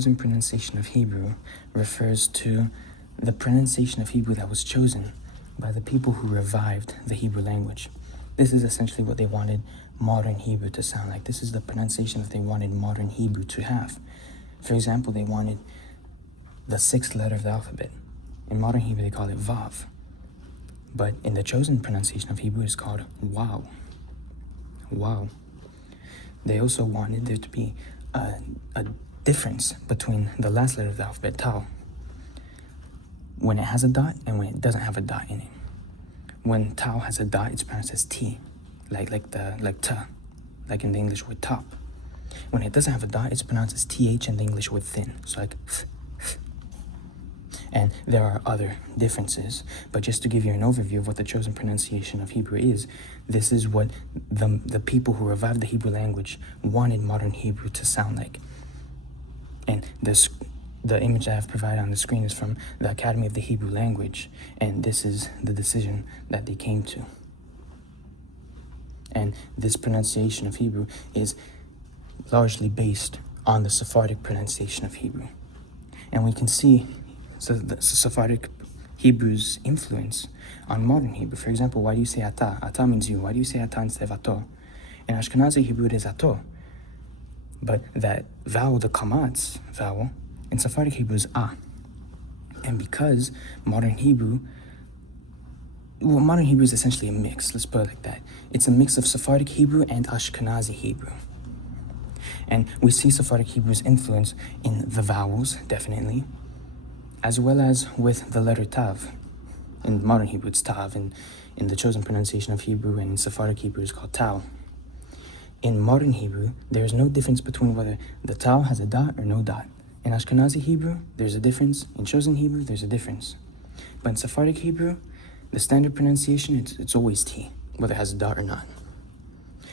chosen pronunciation of Hebrew refers to the pronunciation of Hebrew that was chosen by the people who revived the Hebrew language. This is essentially what they wanted modern Hebrew to sound like. This is the pronunciation that they wanted modern Hebrew to have. For example, they wanted the sixth letter of the alphabet. In modern Hebrew, they call it Vav. But in the chosen pronunciation of Hebrew, it's called Wow. Wow. They also wanted there to be a difference between the last letter of the alphabet, Tau, when it has a dot and when it doesn't have a dot in it. When Tau has a dot, it's pronounced as T, like ta, like in the English word top. When it doesn't have a dot, it's pronounced as TH in the English word thin, so like th. And there are other differences, but just to give you an overview of what the chosen pronunciation of Hebrew is, this is what the people who revived the Hebrew language wanted modern Hebrew to sound like. And the image I have provided on the screen is from the Academy of the Hebrew Language, and this is the decision that they came to. And this pronunciation of Hebrew is largely based on the Sephardic pronunciation of Hebrew. And we can see the Sephardic Hebrew's influence on modern Hebrew. For example, why do you say ata? Ata means you. Why do you say ata instead of ato? In Ashkenazi Hebrew, it is ato. But that vowel, the kamatz vowel, in Sephardic Hebrew is ah. And because modern Hebrew is essentially a mix, let's put it like that. It's a mix of Sephardic Hebrew and Ashkenazi Hebrew. And we see Sephardic Hebrew's influence in the vowels, definitely, as well as with the letter tav. In modern Hebrew, it's tav, and in the chosen pronunciation of Hebrew and in Sephardic Hebrew, it's called tau. In modern Hebrew, there is no difference between whether the tau has a dot or no dot. In Ashkenazi Hebrew, there's a difference. In chosen Hebrew, there's a difference. But in Sephardic Hebrew, the standard pronunciation, it's always T, whether it has a dot or not.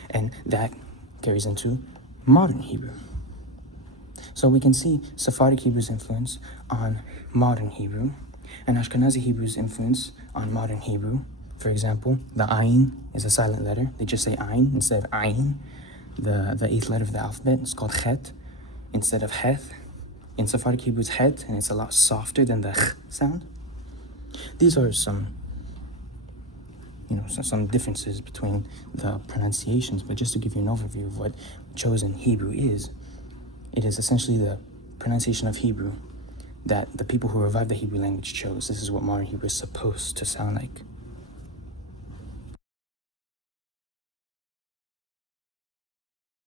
And that carries into modern Hebrew. So we can see Sephardic Hebrew's influence on modern Hebrew and Ashkenazi Hebrew's influence on modern Hebrew. For example, the ayin is a silent letter. They just say ayin instead of ayin. The eighth letter of the alphabet is called chet instead of heth. In Sephardic Hebrew, it's het, and it's a lot softer than the ch sound. These are some differences between the pronunciations, but just to give you an overview of what chosen Hebrew is, it is essentially the pronunciation of Hebrew that the people who revived the Hebrew language chose. This is what modern Hebrew is supposed to sound like.